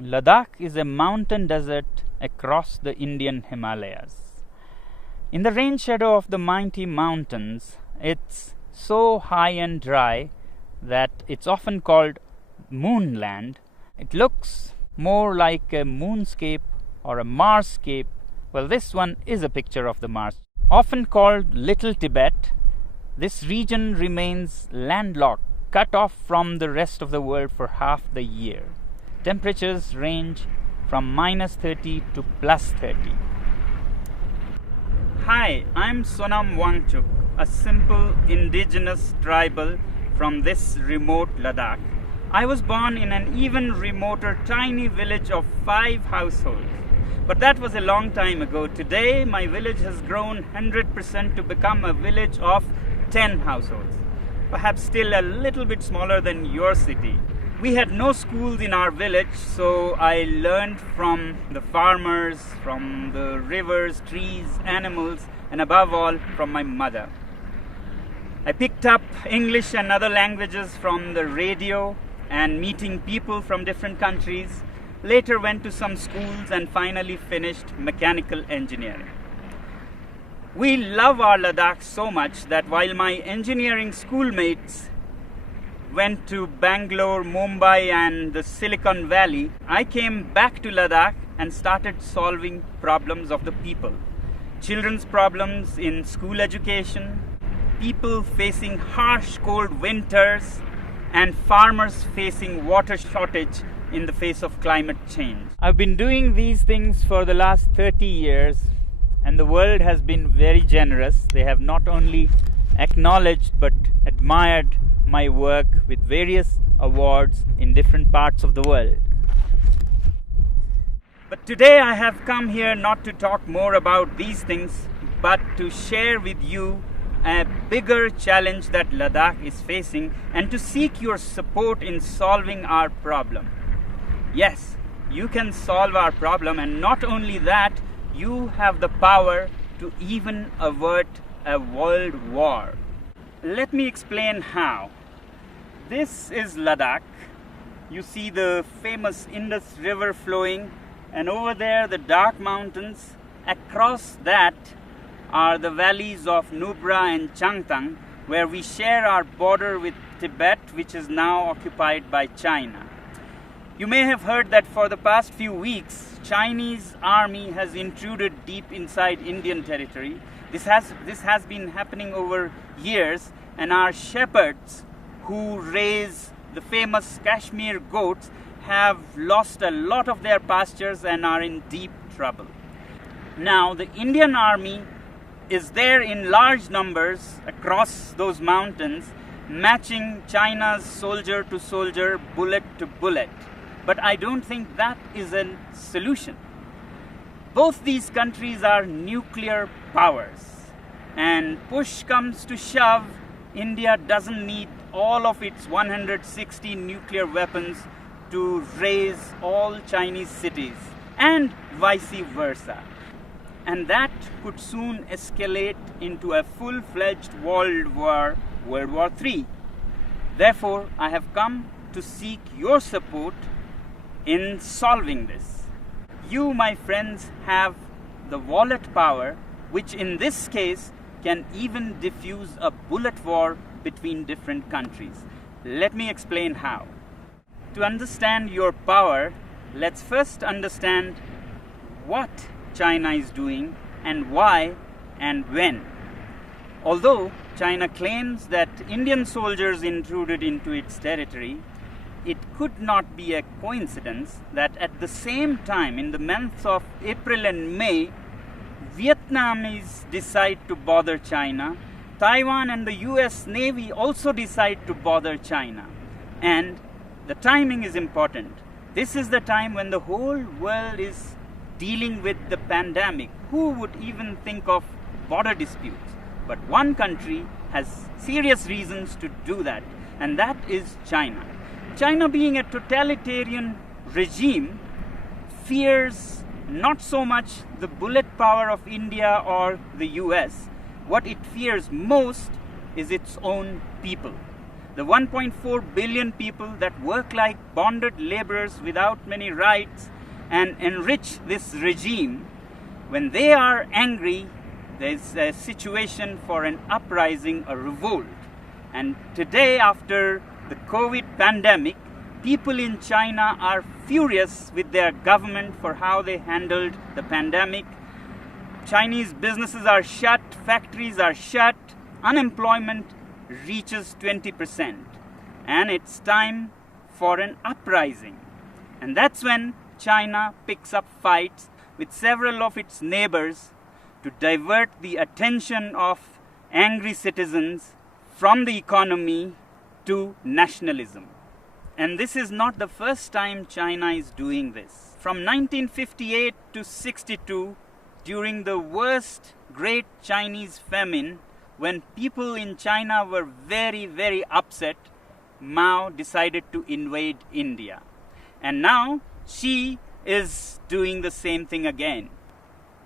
Ladakh is a mountain desert across the Indian Himalayas. In the rain shadow of the mighty mountains, it's so high and dry that it's often called moonland. It looks more like a moonscape or a Marsscape. Well, this one is a picture of the Mars. Often called Little Tibet, this region remains landlocked, cut off from the rest of the world for half the year. Temperatures range from -30 to +30. Hi, I'm Sonam Wangchuk, a simple indigenous tribal from this remote Ladakh. I was born in an even remoter tiny village of 5 households. But that was a long time ago. Today, my village has grown 100% to become a village of 10 households. Perhaps still a little bit smaller than your city. We had no schools in our village, so I learned from the farmers, from the rivers, trees, animals, and above all, from my mother. I picked up English and other languages from the radio and meeting people from different countries. Later went to some schools and finally finished mechanical engineering. We love our Ladakh so much that while my engineering schoolmates went to Bangalore, Mumbai and the Silicon Valley, I came back to Ladakh and started solving problems of the people. Children's problems in school education, people facing harsh cold winters, and farmers facing water shortage in the face of climate change. I've been doing these things for the last 30 years and the world has been very generous. They have not only acknowledged but admired my work with various awards in different parts of the world. But today I have come here not to talk more about these things but to share with you a bigger challenge that Ladakh is facing and to seek your support in solving our problem. Yes, you can solve our problem, and not only that, you have the power to even avert a world war. Let me explain how. This is Ladakh. You see the famous Indus River flowing, and over there the dark mountains. Across that are the valleys of Nubra and Changtang, where we share our border with Tibet, which is now occupied by China. You may have heard that for the past few weeks, Chinese army has intruded deep inside Indian territory. This has been happening over years, and our shepherds who raise the famous Kashmir goats have lost a lot of their pastures and are in deep trouble. Now, the Indian army is there in large numbers across those mountains, matching China's soldier to soldier, bullet to bullet. But I don't think that is a solution. Both these countries are nuclear powers. And push comes to shove, India doesn't need all of its 160 nuclear weapons to raise all Chinese cities, and vice versa. And that could soon escalate into a full-fledged world war, World War III. Therefore, I have come to seek your support in solving this. You, my friends, have the wallet power, which in this case can even diffuse a bullet war between different countries. Let me explain how. To understand your power, let's first understand what China is doing and why and when. Although China claims that Indian soldiers intruded into its territory, it could not be a coincidence that at the same time, in the months of April and May, Vietnamese decide to bother China. Taiwan and the US Navy also decide to bother China. And the timing is important. This is the time when the whole world is dealing with the pandemic. Who would even think of border disputes? But one country has serious reasons to do that, and that is China. China, being a totalitarian regime, fears not so much the bullet power of India or the US. What it fears most is its own people. The 1.4 billion people that work like bonded laborers without many rights and enrich this regime, when they are angry, there's a situation for an uprising, a revolt. And today, after the COVID pandemic, people in China are furious with their government for how they handled the pandemic. Chinese businesses are shut, factories are shut, unemployment reaches 20%. And it's time for an uprising. And that's when China picks up fights with several of its neighbors to divert the attention of angry citizens from the economy to nationalism. And this is not the first time China is doing this. From 1958 to 62, during the worst Great Chinese Famine, when people in China were very, very upset, Mao decided to invade India. And now Xi is doing the same thing again.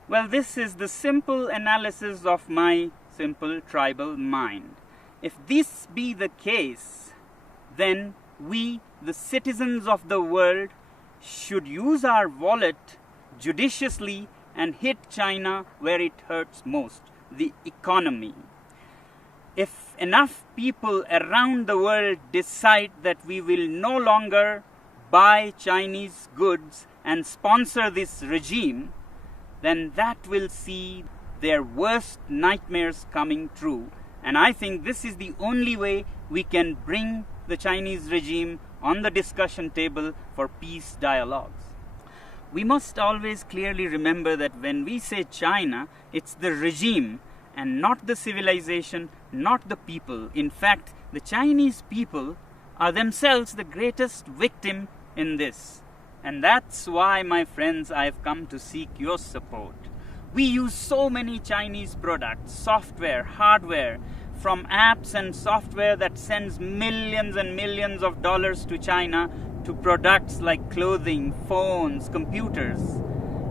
Well, this is the simple analysis of my simple tribal mind. If this be the case, then we, the citizens of the world, should use our wallet judiciously and hit China where it hurts most, the economy. If enough people around the world decide that we will no longer buy Chinese goods and sponsor this regime, then that will see their worst nightmares coming true. And I think this is the only way we can bring the Chinese regime on the discussion table for peace dialogues. We must always clearly remember that when we say China, it's the regime and not the civilization, not the people. In fact, the Chinese people are themselves the greatest victim in this. And that's why, my friends, I've come to seek your support. We use so many Chinese products, software, hardware, from apps and software that sends millions and millions of dollars to China to products like clothing, phones, computers.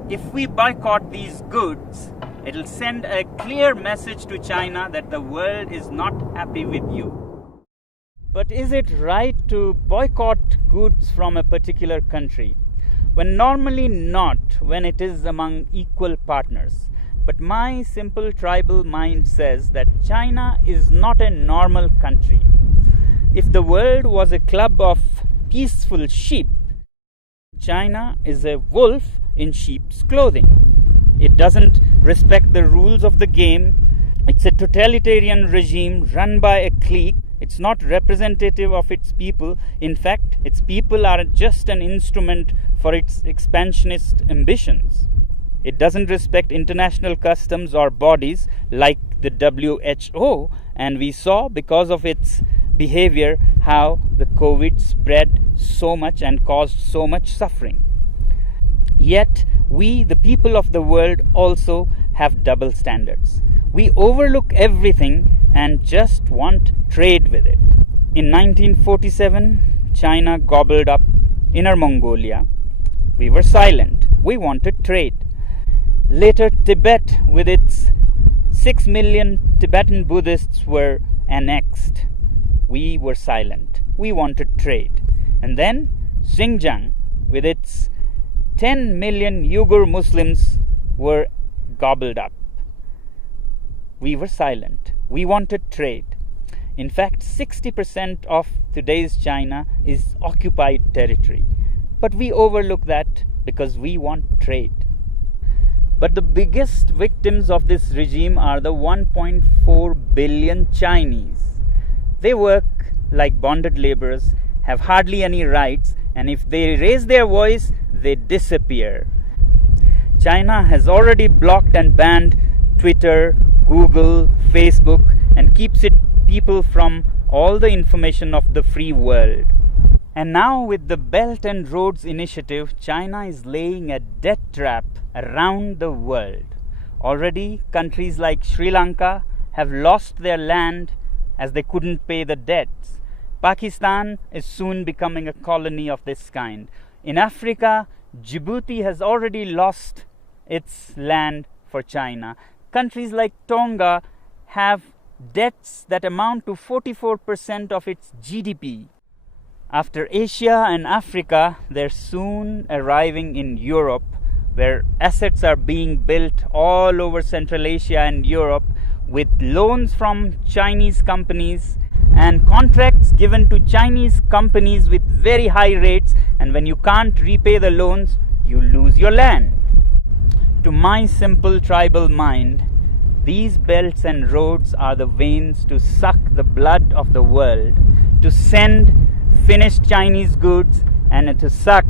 If we boycott these goods, it'll send a clear message to China that the world is not happy with you. But is it right to boycott goods from a particular country? When normally not, when it is among equal partners. But my simple tribal mind says that China is not a normal country. If the world was a club of peaceful sheep, China is a wolf in sheep's clothing. It doesn't respect the rules of the game. It's a totalitarian regime run by a clique. It's not representative of its people. In fact, its people are just an instrument for its expansionist ambitions. It doesn't respect international customs or bodies like the WHO, and we saw because of its behavior how the COVID spread so much and caused so much suffering. Yet, we, the people of the world, also have double standards. We overlook everything and just want trade with it. In 1947, China gobbled up Inner Mongolia. We were silent. We wanted trade. Later, Tibet, with its 6 million Tibetan Buddhists, were annexed. We were silent. We wanted trade. And then Xinjiang, with its 10 million Uyghur Muslims, were gobbled up. We were silent. We wanted trade. In fact, 60% of today's China is occupied territory. But we overlook that because we want trade. But the biggest victims of this regime are the 1.4 billion Chinese. They work like bonded laborers, have hardly any rights, and if they raise their voice, they disappear. China has already blocked and banned Twitter, Google, Facebook, and keeps its people from all the information of the free world. And now with the Belt and Roads Initiative, China is laying a debt trap around the world. Already, countries like Sri Lanka have lost their land as they couldn't pay the debts. Pakistan is soon becoming a colony of this kind. In Africa, Djibouti has already lost its land for China. Countries like Tonga have debts that amount to 44% of its GDP. After Asia and Africa, they're soon arriving in Europe, where assets are being built all over Central Asia and Europe with loans from Chinese companies and contracts given to Chinese companies with very high rates, and when you can't repay the loans, you lose your land. To my simple tribal mind, these belts and roads are the veins to suck the blood of the world, to send finished Chinese goods and to suck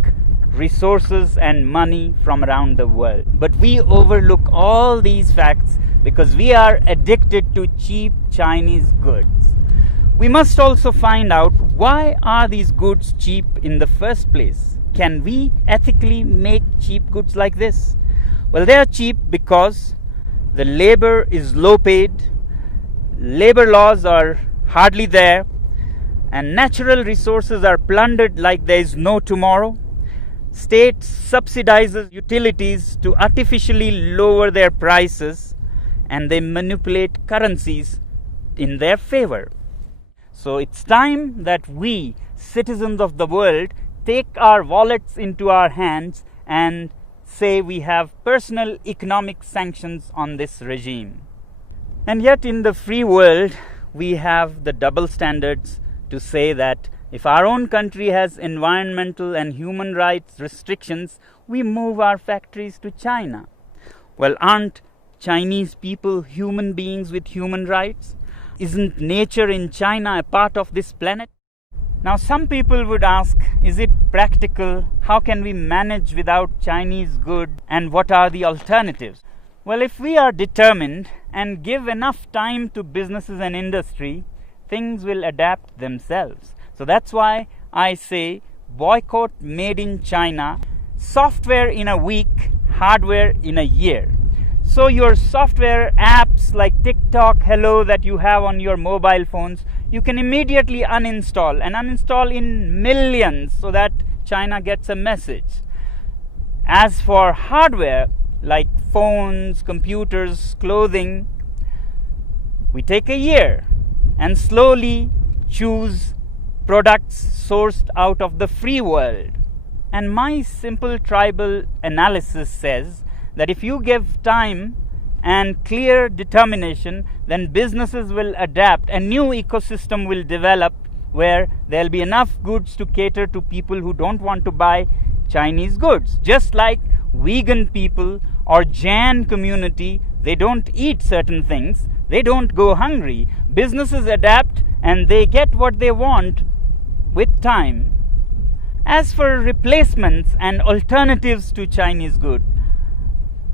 resources and money from around the world. But we overlook all these facts because we are addicted to cheap Chinese goods. We must also find out, why are these goods cheap in the first place? Can we ethically make cheap goods like this? Well, they are cheap because the labor is low paid, labor laws are hardly there, and natural resources are plundered like there is no tomorrow. State subsidizes utilities to artificially lower their prices, and they manipulate currencies in their favor. So it's time that we, citizens of the world, take our wallets into our hands and say we have personal economic sanctions on this regime. And yet in the free world, we have the double standards to say that if our own country has environmental and human rights restrictions, we move our factories to China. Well, aren't Chinese people human beings with human rights? Isn't nature in China a part of this planet? Now, some people would ask, is it practical? How can we manage without Chinese goods? And what are the alternatives? Well, if we are determined and give enough time to businesses and industry, things will adapt themselves. So that's why I say boycott made in China, software in a week, hardware in a year. So your software apps like TikTok, Hello that you have on your mobile phones, you can immediately uninstall and uninstall in millions so that China gets a message. As for hardware like phones, computers, clothing, we take a year and slowly choose products sourced out of the free world. And my simple tribal analysis says that if you give time and clear determination, then businesses will adapt. A new ecosystem will develop where there'll be enough goods to cater to people who don't want to buy Chinese goods. Just like vegan people or Jain community, they don't eat certain things, they don't go hungry. Businesses adapt and they get what they want with time. As for replacements and alternatives to Chinese goods,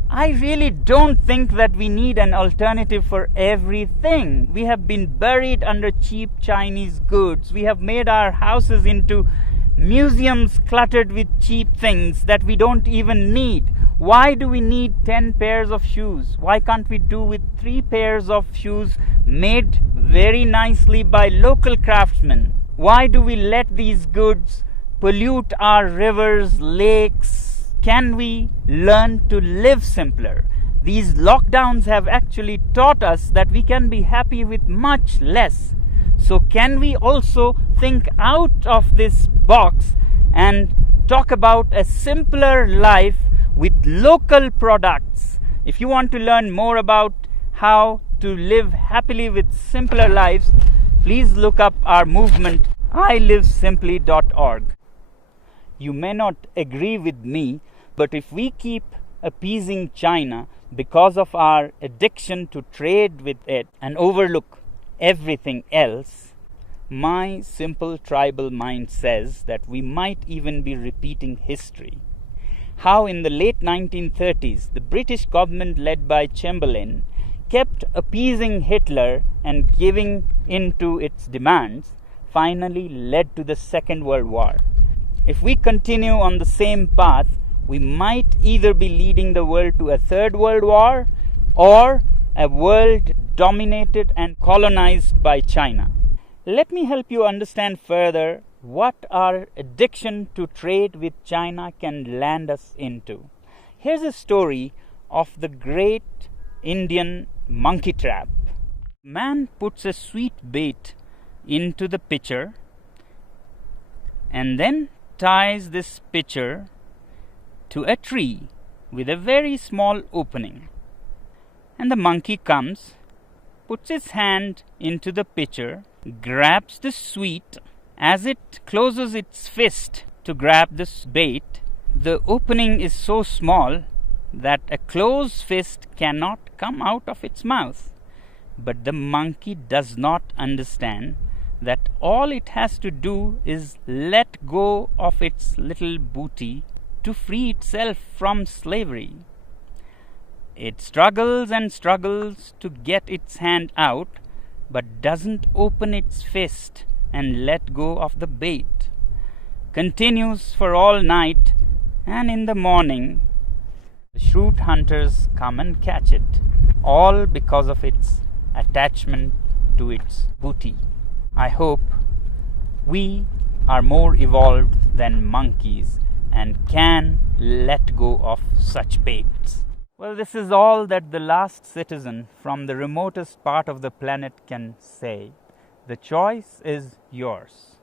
I really don't think that we need an alternative for everything. We have been buried under cheap Chinese goods. We have made our houses into museums cluttered with cheap things that we don't even need. Why do we need 10 pairs of shoes? Why can't we do with 3 pairs of shoes made very nicely by local craftsmen? Why do we let these goods pollute our rivers, lakes? Can we learn to live simpler? These lockdowns have actually taught us that we can be happy with much less. So can we also think out of this box and talk about a simpler life with local products? If you want to learn more about how to live happily with simpler lives, please look up our movement, ilivesimply.org. You may not agree with me, but if we keep appeasing China because of our addiction to trade with it and overlook everything else, my simple tribal mind says that we might even be repeating history. How in the late 1930s, the British government led by Chamberlain kept appeasing Hitler and giving in to its demands, finally led to the Second World War. If we continue on the same path, we might either be leading the world to a third world war or a world dominated and colonized by China. Let me help you understand further what our addiction to trade with China can land us into. Here's a story of the great Indian monkey trap. Man puts a sweet bait into the pitcher and then ties this pitcher to a tree with a very small opening. And the monkey comes, puts his hand into the pitcher, grabs the sweet. As it closes its fist to grab this bait, the opening is so small that a closed fist cannot come out of its mouth. But the monkey does not understand that all it has to do is let go of its little booty to free itself from slavery. It struggles and struggles to get its hand out, but doesn't open its fist and let go of the bait. Continues for all night, and in the morning, the shrewd hunters come and catch it, all because of its attachment to its booty. I hope we are more evolved than monkeys and can let go of such baits. Well, this is all that the last citizen from the remotest part of the planet can say. The choice is yours.